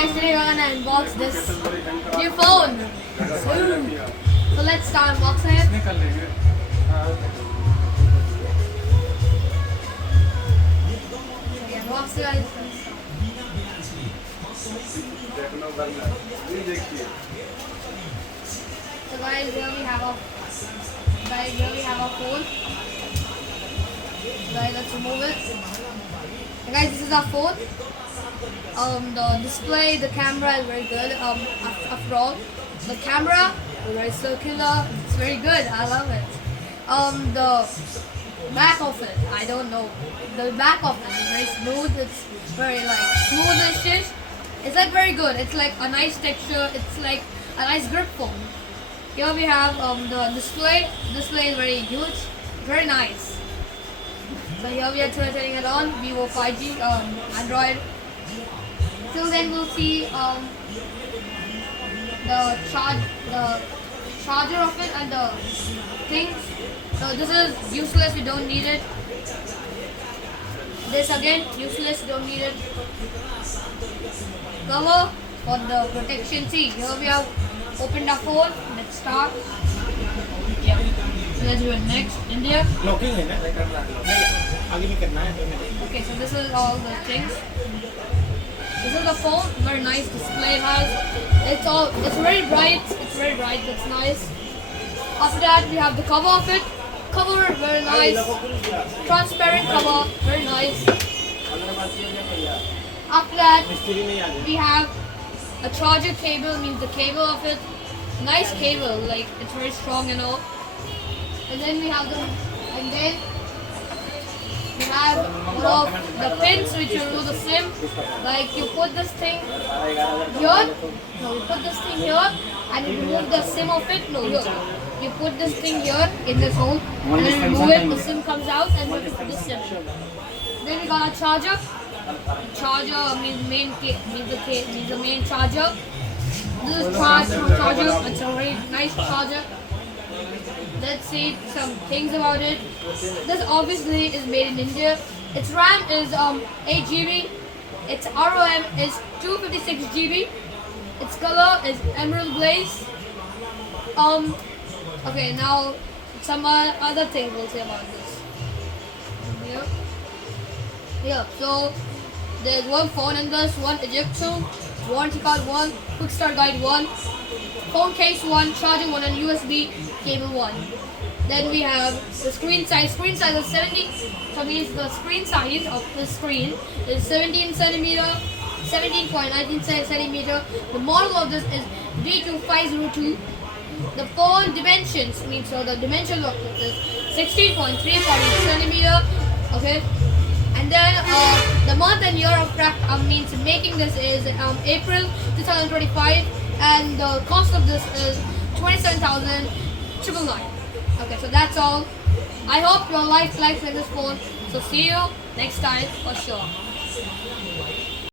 guys, today we're gonna unbox this new phone. So let's start unboxing it. Okay, unbox it guys. So guys, here we have our phone. Guys, let's remove it. So guys, this is our phone. The display, the camera is very good. After all, the camera is very circular. It's very good. I love it. The back of it, I don't know. The back of it is very smooth. It's very like smoothish. It's like very good. It's like a nice texture. It's like a nice grip phone. Here we have the display. Display is very huge. Very nice. So here we are turning it on. Vivo 5G Android. Till then we'll see the charger of it and the things. So this is useless, you don't need it. This again, useless, you don't need it. Cover for the protection. See, here we have opened our phone. Let's start. Yeah. So let's do it next. India. Okay, so this is all the things. This is the phone, very nice display it has. It's very bright, that's nice. After that we have the cover of it. Cover, very nice. Transparent cover, very nice. After that we have a charger cable, means the cable of it. Nice cable, like it's very strong and all. And then we have we have one of the pins which will do the SIM. Like you put this thing here, you put this thing here and you remove the SIM of it. Here. You put this thing here in this hole and then remove it, the SIM comes out and you put the SIM. Then we got a charger. Charger means the main charger. This is charger, it's a very nice charger. Let's see some things about it. This obviously is made in India. Its RAM is 8 GB. Its ROM is 256 GB. Its color is emerald glaze. Okay, now some other things we'll say about this. Here, so there's one phone in this, one ejector, warranty card 1, quick start guide 1, phone case 1, charger 1 and USB cable 1. Then we have the screen size. Screen size is 70. So means the screen size of the screen is 17 centimeter, 17.19 centimeter. The model of this is V2502. The phone dimensions means the dimensions of this is 16.3 centimeter. Okay. And then the month and year of means making this is April 2025, and the cost of this is 27,999. Okay, so that's all. I hope your life likes this phone. So see you next time for sure.